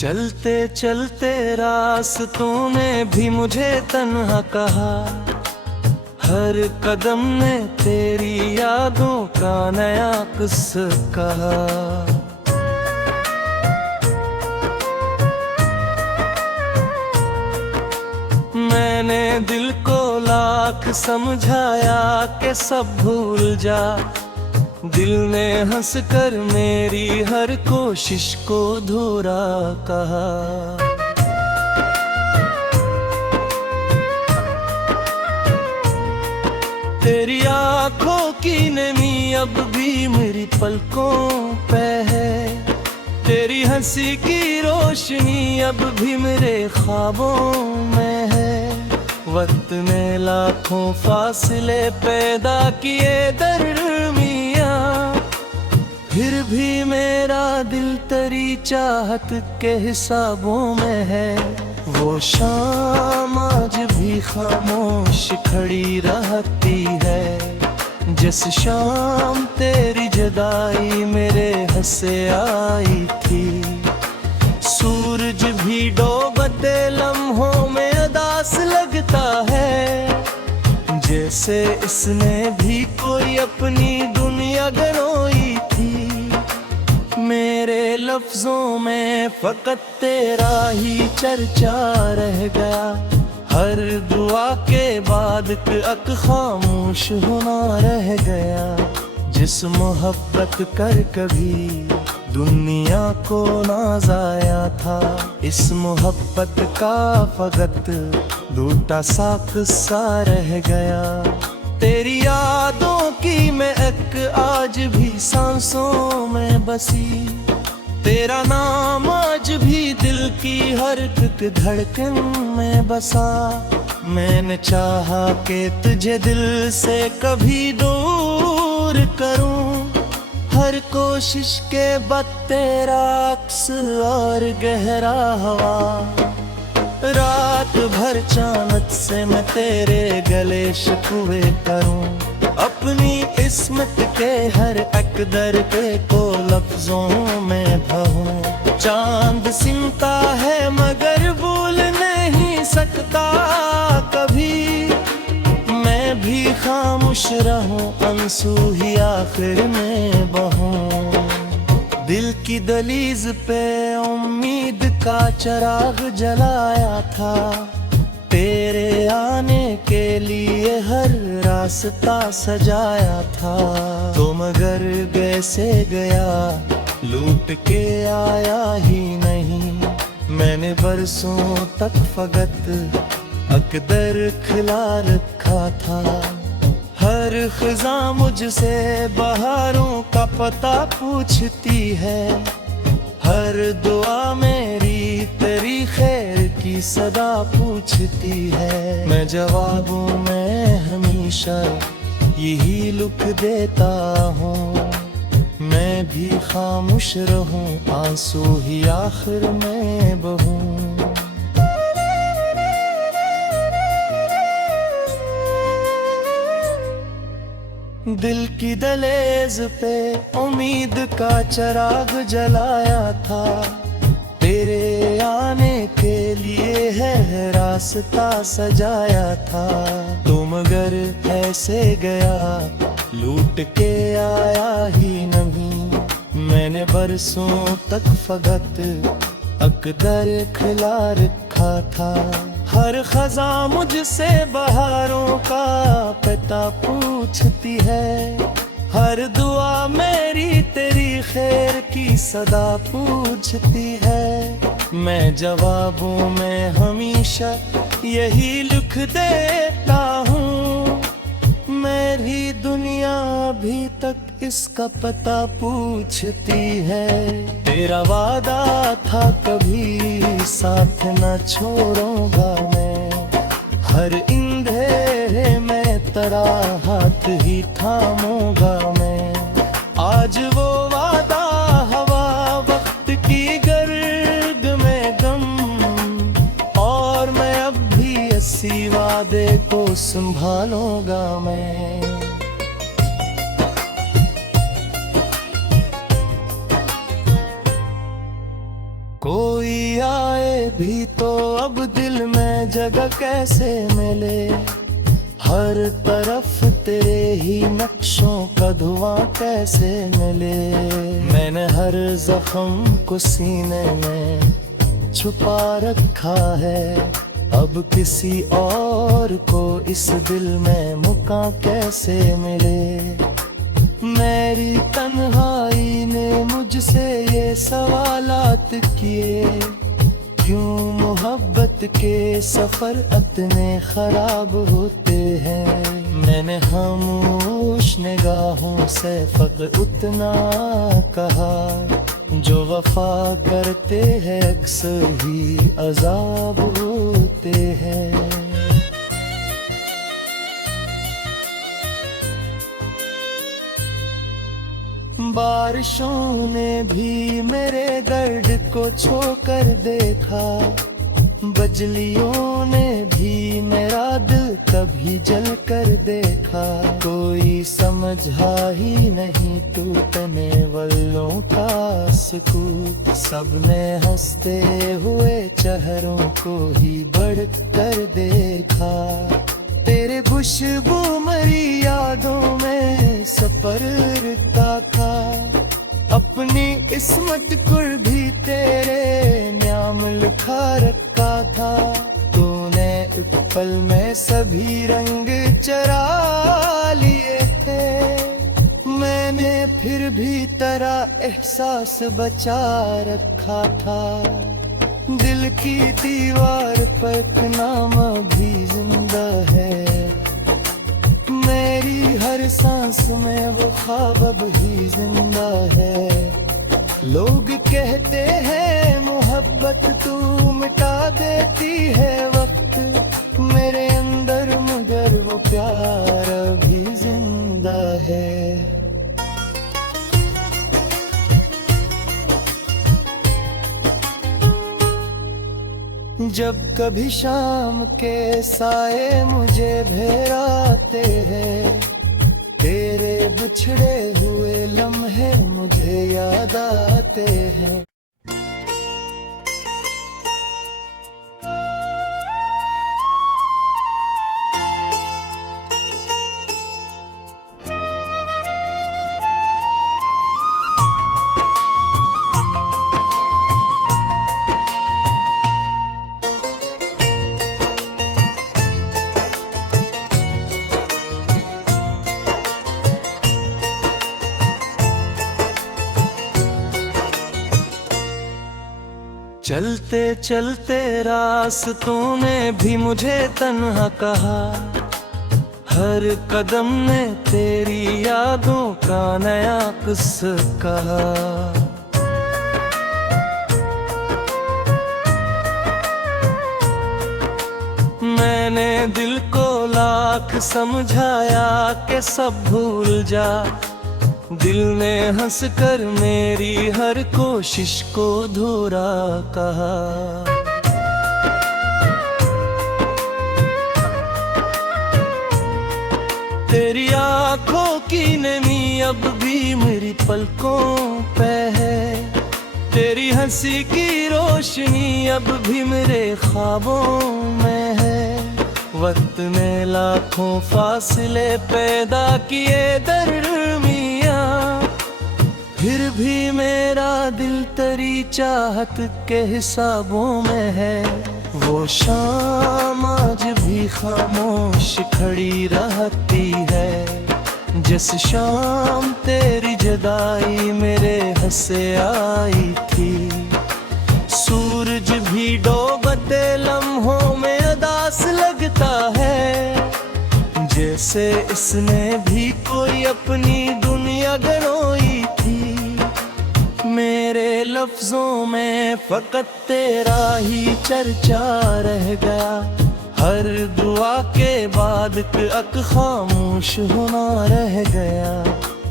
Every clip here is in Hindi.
चलते चलते रास्तों ने भी मुझे तन्हा कहा, हर कदम ने तेरी यादों का नया किस्सा कहा। मैंने दिल को लाख समझाया कि सब भूल जा, दिल ने हंसकर मेरी हर कोशिश को धुरा कहा। तेरी आंखों की नमी अब भी मेरी पलकों पे है, तेरी हंसी की रोशनी अब भी मेरे ख्वाबों में है। वक्त ने लाखों फासले पैदा किए दरमियां, फिर भी मेरा दिल तेरी चाहत के हिसाबों में है। वो शाम आज भी खामोश खड़ी रहती है, जिस शाम तेरी जुदाई मेरे हंसे आई थी। सूरज भी डूबते लम्हों में उदास लगता है, जैसे इसने भी कोई अपनी दुनिया गंवाई थी। मेरे लफ्जों में फकत तेरा ही चर्चा रह गया, हर दुआ के बाद एक खामोश होना रह गया। जिस मोहब्बत कर कभी दुनिया को नाज़ाया था, इस मोहब्बत का फकत टूटा सा किस्सा रह गया। तेरी यादों की मैं एक आज भी सांसों में बसी, तेरा नाम आज भी दिल की हर एक धड़कन में बसा। मैंने चाहा कि तुझे दिल से कभी दूर करूं, हर कोशिश के बाद तेरा अक्स और गहरा हवा। रात भर चाहत से मैं तेरे गले शिकवे करूं, अपनी किस्मत के हर एक दर्द को लफ्जों में बहूं। चांद सिमटा है मगर भूल नहीं सकता कभी, मैं भी खामोश रहूं आंसू ही आखिर में बहूं। दिल की दहलीज पे उम्मीद का चिराग जलाया था, तेरे आने के लिए हर रास्ता सजाया था। तो मगर कैसे गया लूट के आया ही नहीं, मैंने बरसों तक फकत अकदर खिला रखा था। हर खिज़ा मुझसे बहारों का पता पूछती है, हर दुआ मेरी तेरी खैर की सदा पूछती है। मैं जवाबों में हमेशा यही लिख देता हूँ, मैं भी खामोश रहूं आंसू ही आखिर में बहूं। दिल की दहलीज पे उम्मीद का चिराग जलाया था, तेरे आने के लिए है रास्ता सजाया था। तो मगर ऐसे गया लूट के आया ही नहीं, मैंने बरसों तक फकत अकदर खिला रखा था। हर खजा मुझसे बहारों का पता पूछती है, हर दुआ मेरी तेरी खैर की सदा पूछती है। मैं जवाबों में हमेशा यही लिख देता हूँ, मेरी दुनिया अभी तक इसका पता पूछती है। तेरा वादा था कभी साथ न छोड़ूंगा मैं, हर अंधेरे में तेरा हाथ ही थामूंगा मैं। आज वो वादा हवा वक्त की गर्द में गम, और मैं अब भी इसी वादे को संभालूंगा मैं। कोई आए भी तो अब दिल में जगह कैसे मिले। हर तरफ तेरे ही नक्शों का धुआं कैसे मिले। मैंने हर जख्म को सीने में छुपा रखा है, अब किसी और को इस दिल में मुकाम कैसे मिले। मेरी तन्हाई ने मुझसे ये सवालात किए, क्यों मोहब्बत के सफर इतने खराब होते हैं। मैंने खामोश निगाहों से फक़्त उतना कहा, जो वफा करते हैं अक्सर ही अज़ाब होते हैं। बारिशों ने भी मेरे दर्द को छू कर देखा, बजलियों ने भी मेरा दिल कभी जल कर देखा। कोई समझा ही नहीं टूटने वालों का सुकून, सबने हंसते हुए चेहरों को ही बढ़ कर देखा। तेरे खुशबू मरी यादों में सफरता था, अपनी किस्मत को भी तेरे नाम लिखा रखा था। तूने एक पल में सभी रंग चरा लिए थे, मैंने फिर भी तेरा एहसास बचा रखा था। दिल की दीवार पर एक नाम भी जिंदा है, मेरी हर सांस में वो ख्वाब अब भी जिंदा है। लोग कहते हैं मोहब्बत तू मिटा देती है वक्त, मेरे अंदर मगर वो प्यार अभी जिंदा है। जब कभी शाम के साए मुझे घेराते हैं, तेरे बिछड़े हुए लम्हे मुझे याद आते हैं। चलते चलते रास्तों ने भी मुझे तन्हा कहा, हर कदम ने तेरी यादों का नया किस्सा कहा। मैंने दिल को लाख समझाया कि सब भूल जा, दिल ने हंसकर मेरी हर कोशिश को धुरा कहा। तेरी आंखों की नमी अब भी मेरी पलकों पे है, तेरी हंसी की रोशनी अब भी मेरे ख्वाबों में है। वक्त ने लाखों फासले पैदा किए दरमिया, फिर भी मेरा दिल तेरी चाहत के हिसाबों में है। वो शाम आज भी खामोश खड़ी रहती है, जिस शाम तेरी जुदाई मेरे हंसे आई थी। सूरज भी डूबते लम्हों में उदास लगता है, जैसे इसने भी कोई अपनी दुनिया गंवाई थी। मेरे लफ्जों में फकत तेरा ही चर्चा रह गया, हर दुआ के बाद एक खामोश होना रह गया।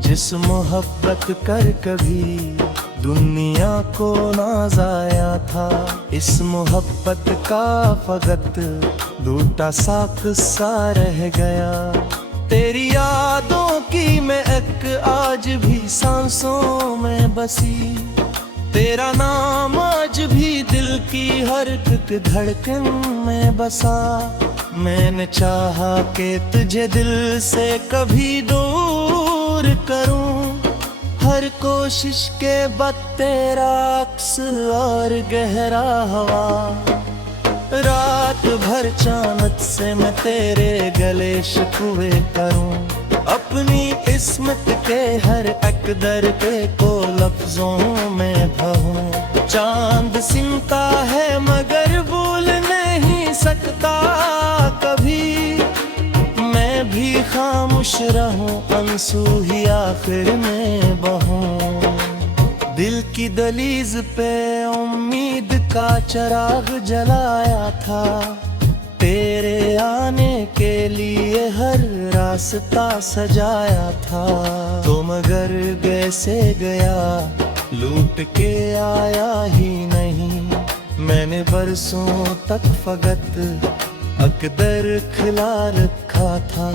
जिस मोहब्बत कर कभी दुनिया को नाज़ाया था, इस मोहब्बत का फकत दूटा सा किस्सा रह गया। तेरी यादों की मैं एक आज भी सांसों में बसी, तेरा नाम आज भी की हर एक धड़कन में बसा। मैंने चाहा कि तुझे दिल से कभी दूर करूं, हर कोशिश के बाद तेरा अक्स और गहरा हवा। रात भर चाहत से मैं तेरे गले शिकवे करूं, अपनी किस्मत के हर एक दर्द को लफ्जों में कहूं। चांद सिमटा है मगर भूल नहीं सकता कभी, मैं भी खामोश रहूं आंसू ही आखिर में बहूं। दिल की दहलीज पे उम्मीद का चिराग जलाया था, तेरे आने के लिए हर रास्ता सजाया था। तो मगर कैसे गया, लूट के आया ही नहीं। मैंने बरसों तक फकत अकदर खिला रखा था।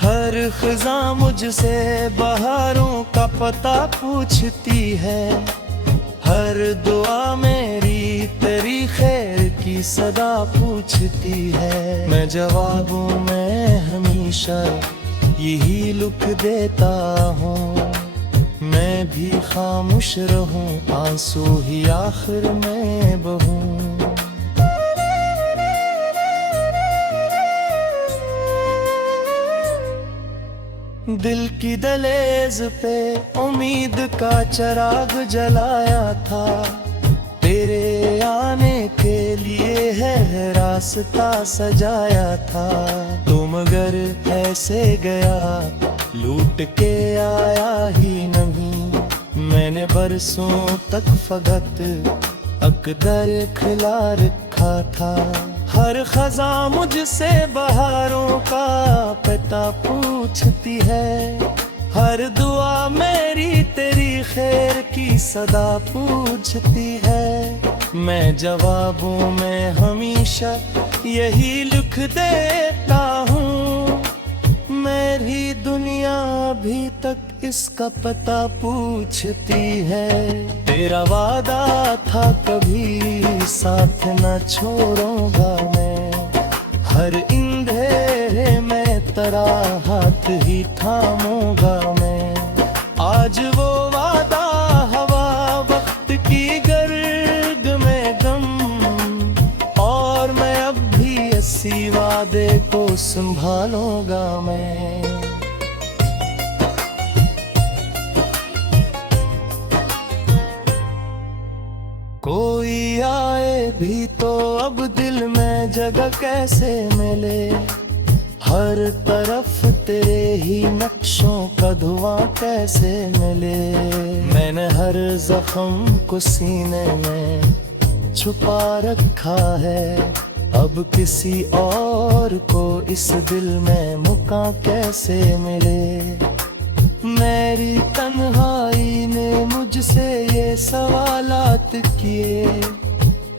हर खिजा मुझसे बहारों का पता पूछती है, हर दुआ मेरी तेरी खैर की सदा पूछती है। मैं जवाबों में हमेशा यही लिख देता हूँ, मैं भी खामोश रहूं आंसू ही आखिर में बहूं। दिल की दहलीज पे उम्मीद का चिराग जलाया था, तेरे आने के लिए है रास्ता सजाया था। तो मगर ऐसे गया, लूट के आया ही नहीं। मैंने बरसों तक फकत अकदर खिला रखा था। हर खजा मुझसे बहारों का पता पूछती है, हर दुआ मेरी तेरी खैर की सदा पूछती है। मैं जवाबों में हमेशा यही लिख देता हूँ, मेरी दुनिया अभी तक इसका पता पूछती है। तेरा वादा था कभी साथ न छोड़ूंगा मैं, हर अंधेरे में तेरा हाथ ही थामूंगा मैं। आज वो वादा हवा वक्त की गर्द में गम, और मैं अब भी इसी वादे को संभालूंगा मैं। कोई आए भी तो अब दिल में जगह कैसे मिले, हर तरफ तेरे ही नक्शों का धुआं कैसे मिले। मैंने हर जख्म को सीने में छुपा रखा है, अब किसी और को इस दिल में मौका कैसे मिले। मेरी तन्हाई ने मुझसे ये सवालात किए,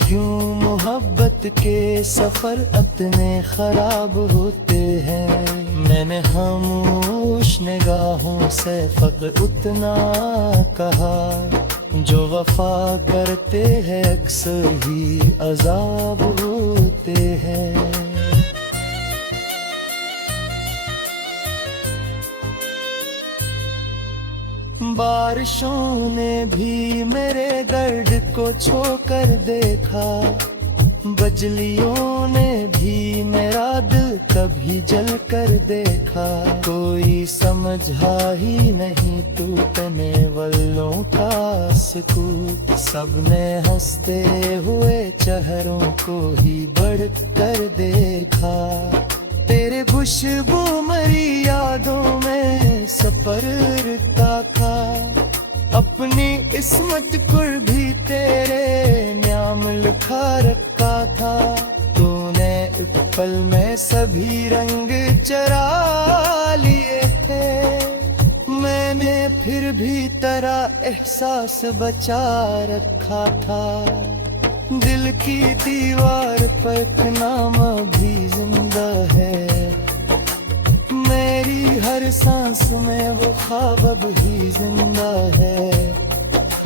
क्यों मोहब्बत के सफर अपने खराब होते हैं। मैंने खामोश निगाहों से फकत उतना कहा, जो वफा करते हैं अक्सर ही अजाब होते हैं। बारिशों ने भी मेरे दर्द को छू कर देखा, बजलियों ने भी मेरा दिल कभी जल कर देखा। कोई समझा ही नहीं टूटने वालों का सुकून, सबने हंसते हुए चेहरों को ही बढ़ कर देखा। तेरे खुशबू मरी यादों में सफर था, अपनी किस्मत को भी तेरे नाम लिखा रखा था। तूने एक पल में सभी रंग चरा लिए थे, मैंने फिर भी तेरा एहसास बचा रखा था। दिल की दीवार पर एक नाम भी जिंदा है, मेरी हर सांस में वो ख्वाब भी जिंदा है।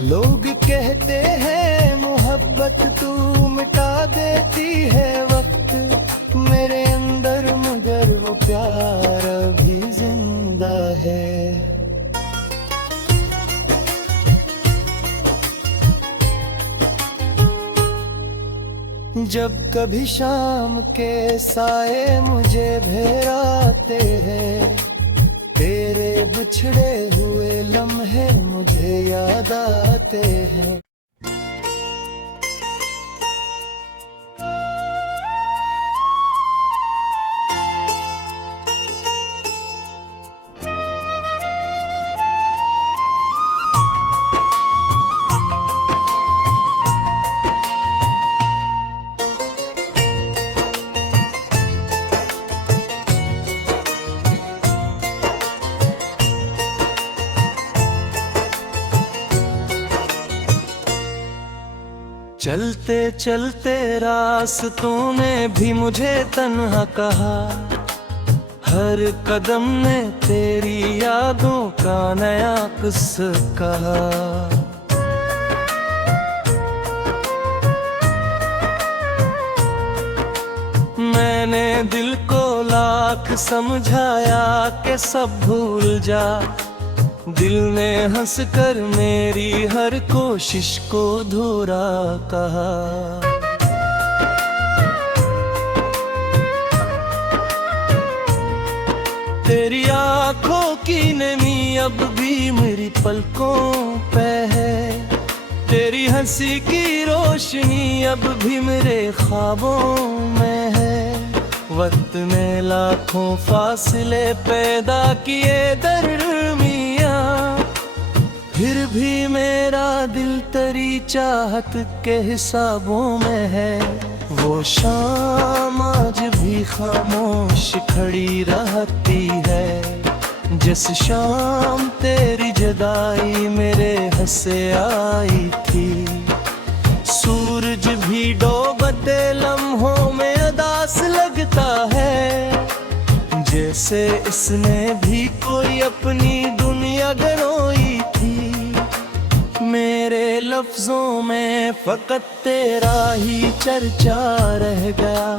लोग कहते हैं मोहब्बत मोहब्बत तू मिटा देती है वक्त मेरे अंदर, मगर वो प्यार अभी जिंदा है। जब कभी शाम के साए मुझे घेराते हैं, तेरे बिछड़े हुए लम्हे मुझे याद आते हैं। चलते चलते रास्तों में भी मुझे तन्हा कहा, हर कदम ने तेरी यादों का नया किस्सा कहा। मैंने दिल को लाख समझाया कि सब भूल जा, दिल ने हंसकर मेरी हर कोशिश को धूरा कहा। तेरी आंखों की नमी अब भी मेरी पलकों पे है, तेरी हंसी की रोशनी अब भी मेरे ख्वाबों में है। वक्त ने लाखों फासले पैदा किए दरमिया, फिर भी मेरा दिल तेरी चाहत के हिसाबों में है। वो शाम आज भी खामोश खड़ी रहती है, जिस शाम तेरी जुदाई मेरे हंसे आई थी। सूरज भी डूबते लम्हों में उदास लगता है, जैसे इसने भी कोई अपनी दुनिया गंवाई थी। मेरे लफ्जों में फकत तेरा ही चर्चा रह गया,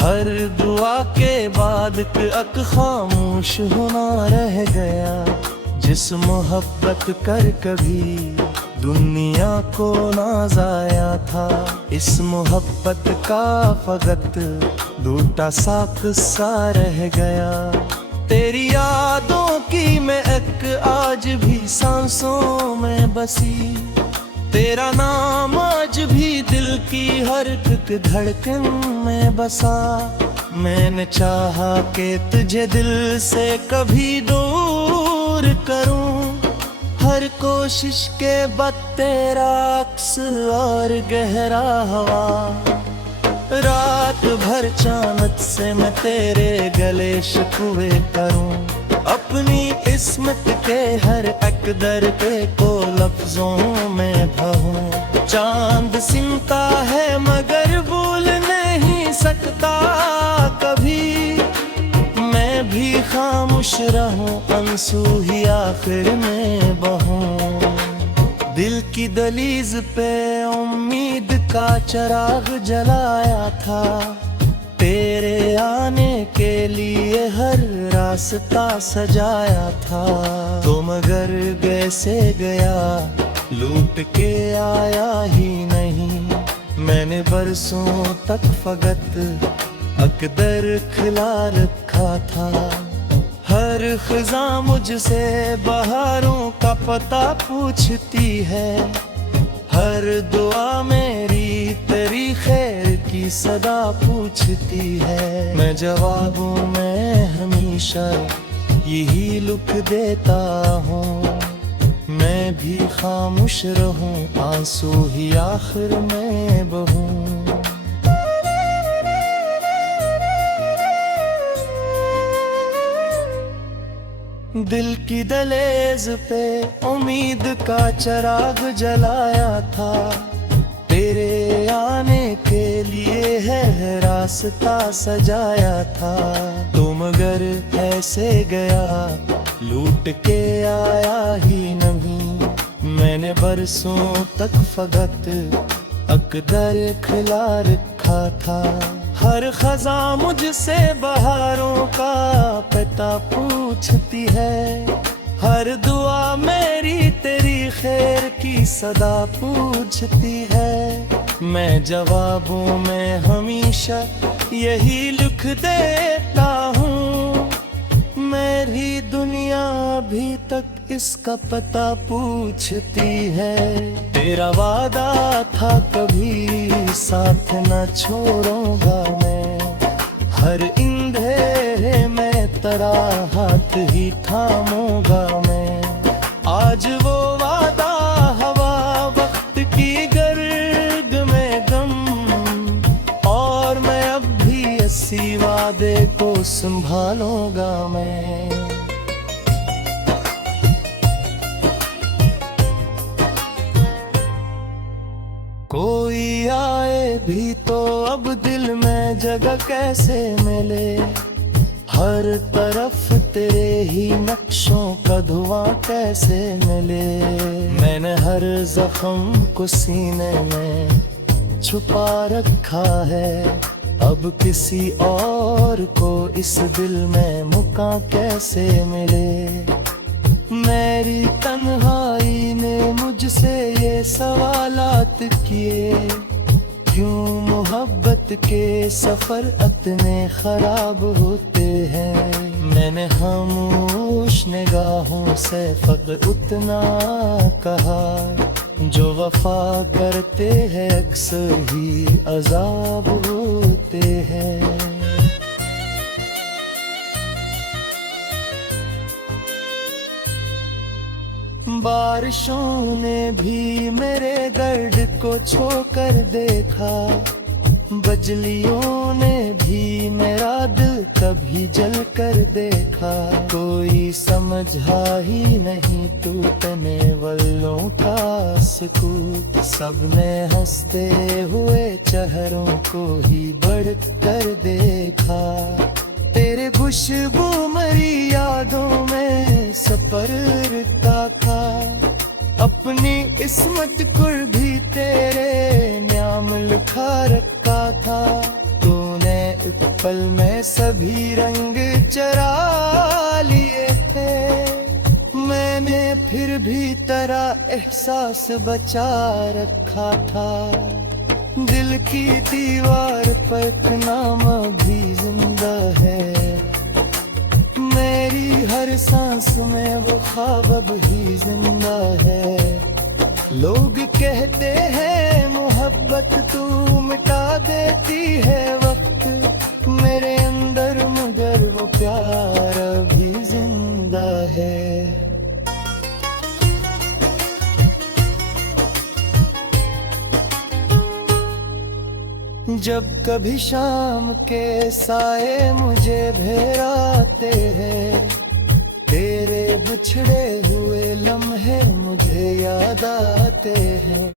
हर दुआ के बाद एक खामोश होना रह गया। जिस मोहब्बत कर कभी दुनिया को नाज़ाया था, इस मोहब्बत का फकत दूटा सा किस्सा रह गया। तेरी यादों की मैं एक आज भी सांसों में बसी, तेरा नाम आज भी दिल की हर एक धड़कन में बसा। मैंने चाहा कि तुझे दिल से कभी दूर करूं, हर कोशिश के बाद तेरा अक्स और गहरा हवा। रात भर चाहत से मैं तेरे गले शिकवे करूं, अपनी किस्मत के हर एक दर्द को लफ्जों में बहूं। चांद सिमटा है मगर भूल नहीं सकता कभी, मैं भी खामोश रहूं आंसू ही आखिर में बहूं। दिल की दलीज पे उम्मीद का चिराग जलाया था, तेरे आने के लिए हर रास्ता सजाया था। तो मगर कैसे गया, लूट के आया ही नहीं। मैंने बरसों तक फकत अकदर खिला रखा था, हर खिजा मुझसे बहारों का पता पूछती है। हर दुआ मेरी तेरी खैर की सदा पूछती है। मैं जवाबों में हमेशा यही लिख देता हूँ, मैं भी खामोश रहूं आंसू ही आखिर में बहूं। दिल की दहलीज पे उम्मीद का चिराग जलाया था, तेरे आने के लिए है रास्ता सजाया था। तो मगर ऐसे गया, लूट के आया ही नहीं। मैंने बरसों तक फकत अकदर खिला रखा था। हर खजा मुझसे बहारों का पता पूछती है, हर दुआ मेरी तेरी खैर की सदा पूछती है। मैं जवाबों में हमेशा यही लिख देता हूँ, मेरी दुनिया अभी तक इसका पता पूछती है। तेरा वादा था कभी साथ न छोड़ूंगा मैं, हर अंधेरे में तेरा हाथ ही थामूंगा मैं। आज वो वादा हवा वक्त की गर्द में गम, और मैं अब भी इसी वादे को संभालूंगा मैं। कोई आए भी तो अब दिल में जगह कैसे मिले, हर तरफ तेरे ही नक्शों का धुआं कैसे मिले। मैंने हर जख्म को सीने में छुपा रखा है, अब किसी और को इस दिल में मुका कैसे मिले। मेरी तन्हाई ने मुझसे ये सवालात किए, क्यों मोहब्बत के सफर इतने खराब होते हैं। मैंने खामोश निगाहों से फक़्त उतना कहा, जो वफा करते हैं अक्सर ही अजाब होते हैं। बारिशों ने भी मेरे दर्द को छू कर देखा, बजलियों ने भी मेरा दिल कभी जल कर देखा। कोई समझा ही नहीं टूटने वालों का सुकून, सबने हंसते हुए चेहरों को ही बढ़ कर देखा। तेरे खुशबू मरी यादों में सपरता था, अपनी किस्मत को भी तेरे नाम लिखा रखा था। तूने एक पल में सभी रंग चरा लिए थे, मैंने फिर भी तेरा एहसास बचा रखा था। दिल की दीवार पर एक नाम भी जिंदा है, मेरी हर सांस में वो ख्वाब अब ही जिंदा है। लोग कहते हैं मोहब्बत तू मिटा देती है वक्त, मेरे अंदर मगर वो प्यार अभी जिंदा है। जब कभी शाम के साए मुझे घेराते हैं, तेरे बिछड़े हुए लम्हे मुझे याद आते हैं।